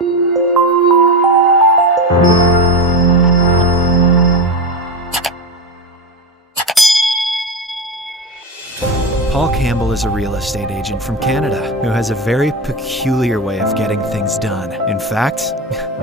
Paul Campbell is a real estate agent from Canada who has a very peculiar way of getting things done. In fact,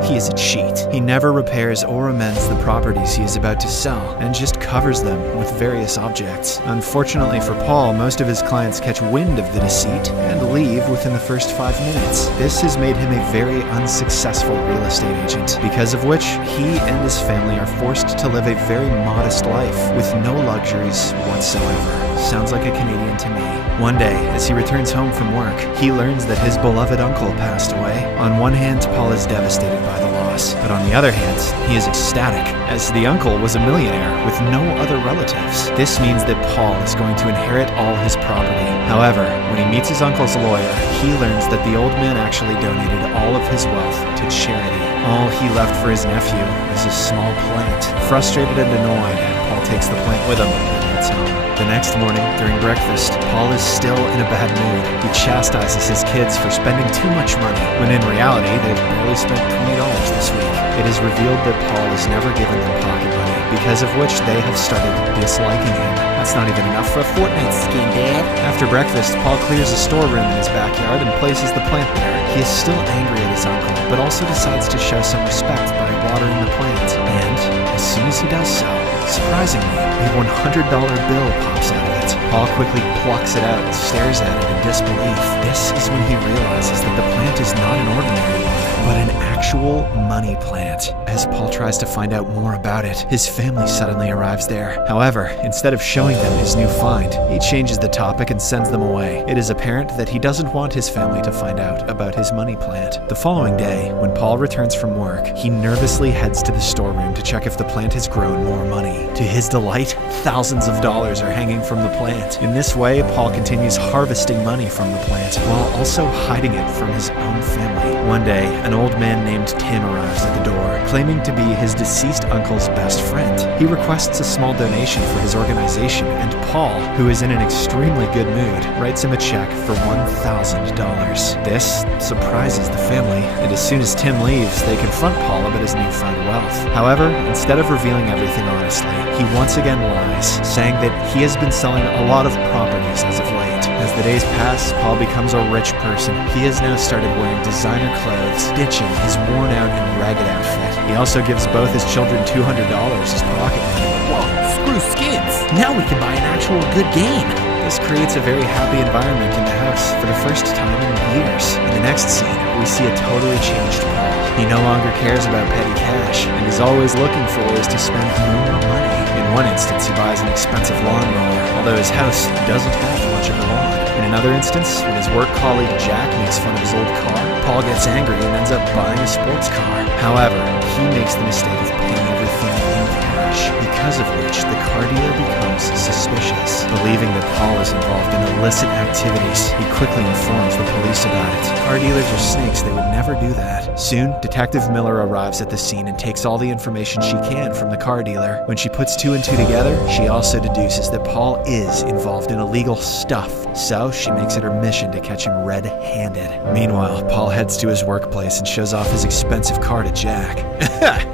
he is a cheat. He never repairs or amends the properties he is about to sell and just covers them with various objects. Unfortunately for Paul, most of his clients catch wind of the deceit and leave within the first 5 minutes. This has made him a very unsuccessful real estate agent, because of which he and his family are forced to live a very modest life with no luxuries whatsoever. Sounds like a Canadian to me. One day, as he returns home from work, he learns that his beloved uncle passed away. On one hand, Paul is devastated by the loss, but on the other hand, he is ecstatic, as the uncle was a millionaire with no other relatives. This means that Paul is going to inherit all his property. However, when he meets his uncle's lawyer, he learns that the old man actually donated all of his wealth to charity. All he left for his nephew is a small plant. Frustrated and annoyed, Paul takes the plant with him and heads home. The next morning, during breakfast, Paul is still in a bad mood. He chastises his kids for spending too much money, when in reality, they've barely spent $20 this week. It is revealed that Paul has never given them pocket money, because of which they have started disliking him. That's not even enough for a fortnight's skin, Dad. After breakfast, Paul clears a storeroom in his backyard and places the plant there. He is still angry at his uncle, but also decides to show some respect by watering the plant. And as soon as he does so, surprisingly, a $100 bill pops out of it. Paul quickly plucks it out and stares at it in disbelief. This is when he realizes that the plant is not an ordinary one, but an actual money plant. As Paul tries to find out more about it, his family suddenly arrives there. However, instead of showing them his new find, he changes the topic and sends them away. It is apparent that he doesn't want his family to find out about his money plant. The following day, when Paul returns from work, he nervously heads to the storeroom to check if the plant has grown more money. To his delight, thousands of dollars are hanging from the plant. In this way, Paul continues harvesting money from the plant, while also hiding it from his own family. One day, an old man named Tim arrives at the door, claiming to be his deceased uncle's best friend. He requests a small donation for his organization, and Paul, who is in an extremely good mood, writes him a check for $1,000. This surprises the family, and as soon as Tim leaves, they confront Paul about his newfound wealth. However, instead of revealing everything honestly, he once again lies, saying that he has been selling a lot of properties as of late. As the days pass, Paul becomes a rich person. He has now started wearing designer clothes, ditching his worn-out and ragged outfit. He also gives both his children $200 as pocket money. Whoa, screw skids! Now we can buy an actual good game! This creates a very happy environment in the house for the first time in years. In the next scene, we see a totally changed Paul. He no longer cares about petty cash and is always looking for ways to spend more money. In one instance, he buys an expensive lawnmower, although his house doesn't have much of a lawn. In another instance, when his work colleague Jack makes fun of his old car, Paul gets angry and ends up buying a sports car. However, he makes the mistake of paying everything in cash, because of which the car dealer becomes suspicious. Believing that Paul is involved in illicit activities, he quickly informs the police about it. Car dealers are snakes, they would never do that. Soon, Detective Miller arrives at the scene and takes all the information she can from the car dealer. When she puts two and two together, she also deduces that Paul is involved in illegal stuff. So, she makes it her mission to catch him red-handed. Meanwhile, Paul heads to his workplace and shows off his expensive car to Jack.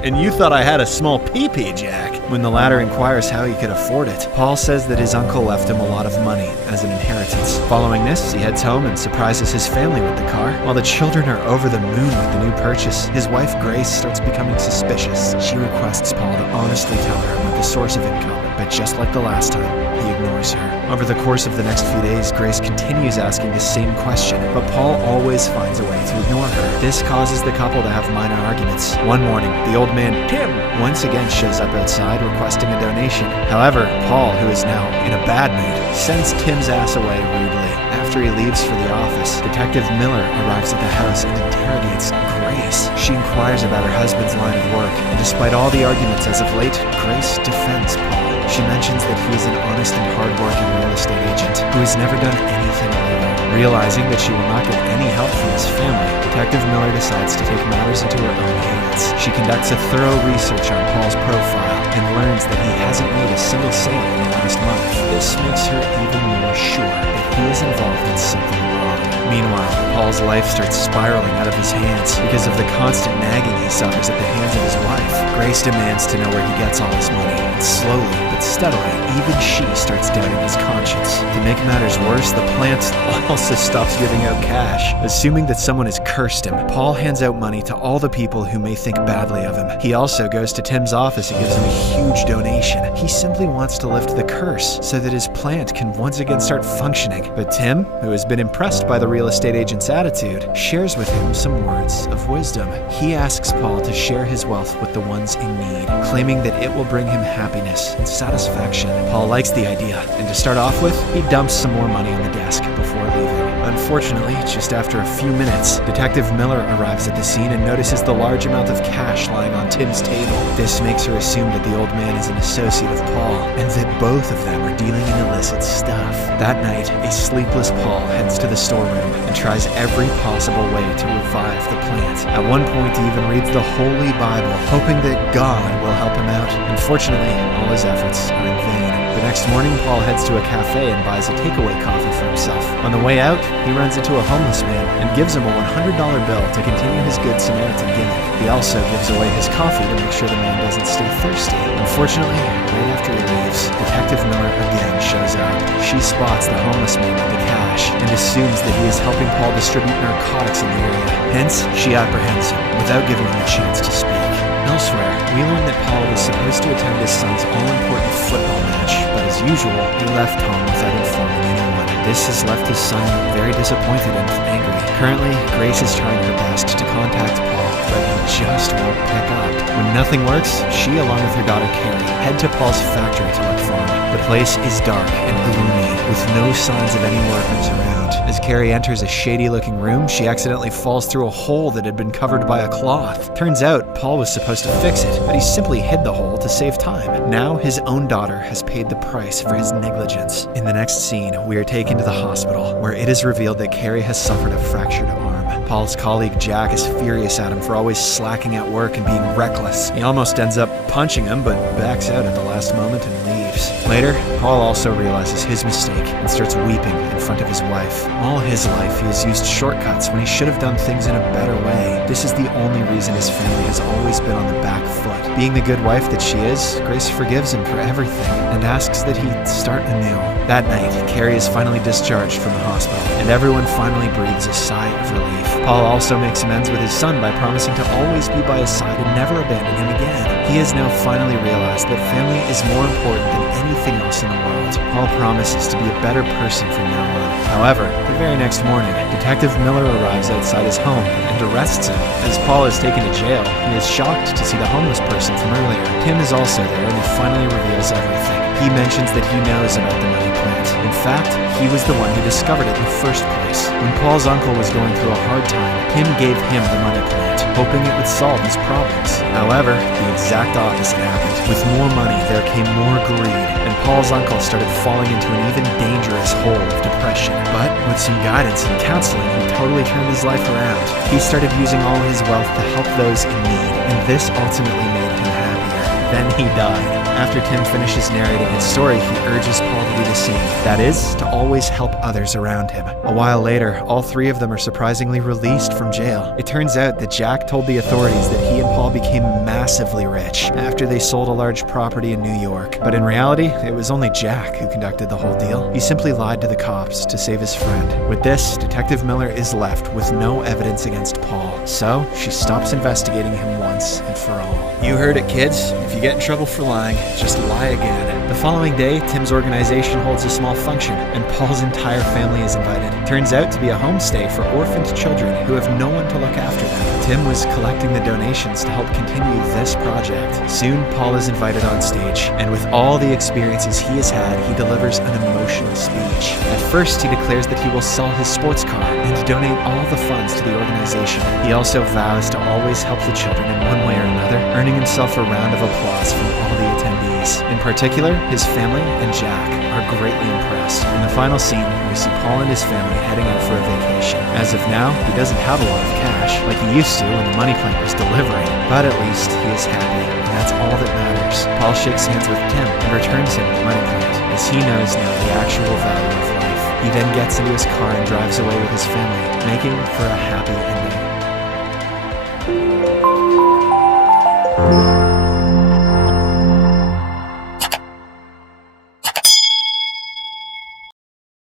And you thought I had a small pee-pee, Jack? When the latter inquires how he could afford it, Paul says that his uncle left him a lot of money as an inheritance. Following this, he heads home and surprises his family with the car. While the children are over the moon with the new purchase, his wife Grace starts becoming suspicious. She requests Paul to honestly tell her about the source of income, but just like the last time, he ignores her. Over the course of the next few days, Grace continues asking the same question, but Paul always finds a way to ignore her. This causes the couple to have minor arguments. One morning, the old man, Tim, once again shows up outside requesting a donation. However, Paul, who is now in a bad mood, sends Tim's ass away rudely. After he leaves for the office, Detective Miller arrives at the house and interrogates Grace. She inquires about her husband's line of work, and despite all the arguments as of late, Grace defends Paul. She mentions that he is an honest and hard-working real estate agent who has never done anything illegal. Realizing that she will not get any help from his family, Detective Miller decides to take matters into her own hands. She conducts a thorough research on Paul's profile and learns that he hasn't made a single sale in the last month. This makes her even more sure that he is involved in something wrong. Meanwhile, Paul's life starts spiraling out of his hands because of the constant nagging he suffers at the hands of his wife. Grace demands to know where he gets all his money, and slowly but steadily, even she starts doubting his conscience. To make matters worse, the plant also stops giving out cash. Assuming that someone has cursed him, Paul hands out money to all the people who may think badly of him. He also goes to Tim's office and gives him a huge donation. He simply wants to lift the curse so that his plant can once again start functioning. But Tim, who has been impressed by the real estate agent's attitude, shares with him some words of wisdom. He asks Paul to share his wealth with the ones in need, claiming that it will bring him happiness and satisfaction. Paul likes the idea, and to start off with, he dumps some more money on the desk before leaving. Unfortunately, just after a few minutes, Detective Miller arrives at the scene and notices the large amount of cash lying on Tim's table. This makes her assume that the old man is an associate of Paul, and that both of them are dealing in illicit stuff. That night, a sleepless Paul heads to the storeroom and tries every possible way to revive the plant. At one point, he even reads the Holy Bible, hoping that God will help him out. Unfortunately, all his efforts are in vain. The next morning, Paul heads to a cafe and buys a takeaway coffee for himself. On the way out, he runs into a homeless man and gives him a $100 bill to continue his Good Samaritan gimmick. He also gives away his coffee to make sure the man doesn't stay thirsty. Unfortunately, right after he leaves, Detective Miller again shows up. She spots the homeless man with the cash and assumes that he is helping Paul distribute narcotics in the area. Hence, she apprehends him without giving him a chance to speak. Elsewhere, we learn that Paul was supposed to attend his son's all-important football match, but as usual, he left home without informing anyone. This has left his son very disappointed and angry. Currently, Grace is trying her best to contact Paul, but he just won't pick up. When nothing works, she, along with her daughter Carrie, head to Paul's factory to look for him. The place is dark and gloomy, with no signs of any workers around. As Carrie enters a shady-looking room, she accidentally falls through a hole that had been covered by a cloth. Turns out, Paul was supposed to fix it, but he simply hid the hole to save time. Now, his own daughter has paid the price for his negligence. In the next scene, we are taken to the hospital, where it is revealed that Carrie has suffered a fractured arm. Paul's colleague Jack is furious at him for always slacking at work and being reckless. He almost ends up punching him, but backs out at the last moment and leaves. Later, Paul also realizes his mistake and starts weeping in front of his wife. All his life, he has used shortcuts when he should have done things in a better way. This is the only reason his family has always been on the back foot. Being the good wife that she is, Grace forgives him for everything and asks that he start anew. That night, Carrie is finally discharged from the hospital, and everyone finally breathes a sigh of relief. Paul also makes amends with his son by promising to always be by his side and never abandon him again. He has now finally realized that family is more important than anything else in the world. Paul promises to be a better person from now on. However, the very next morning, Detective Miller arrives outside his home and arrests him. As Paul is taken to jail, he is shocked to see the homeless person from earlier. Tim is also there, and he finally reveals everything. He mentions that he knows about the money plant. In fact, he was the one who discovered it in the first place. When Paul's uncle was going through a hard time, Tim gave him the money plant, hoping it would solve his problems. However, the exact opposite happened. With more money, there came more greed, and Paul's uncle started falling into an even dangerous hole of depression. But with some guidance and counseling, he totally turned his life around. He started using all his wealth to help those in need, and this ultimately made him happier. Then he died. After Tim finishes narrating his story, he urges Paul to do the same. That is, to always help others around him. A while later, all three of them are surprisingly released from jail. It turns out that Jack told the authorities that he and Paul became massively rich after they sold a large property in New York. But in reality, it was only Jack who conducted the whole deal. He simply lied to the cops to save his friend. With this, Detective Miller is left with no evidence against Paul. So, she stops investigating him once and for all. You heard it, kids. If you get in trouble for lying, just lie again. The following day, Tim's organization holds a small function, and Paul's entire family is invited. It turns out to be a homestay for orphaned children who have no one to look after them. Tim was collecting the donations to help continue this project. Soon, Paul is invited on stage, and with all the experiences he has had, he delivers an emotional speech. At first, he declares that he will sell his sports car and donate all the funds to the organization. He also vows to always help the children in one way or another, earning himself a round of applause from all the attendees. In particular, his family and Jack are greatly impressed. In the final scene, we see Paul and his family heading out for a vacation. As of now, he doesn't have a lot of cash, like he used to when the money plant was delivering, but at least he is happy, and that's all that matters. Paul shakes hands with Tim and returns him the money plant, as he knows now the actual value of life. He then gets into his car and drives away with his family, making for a happy ending.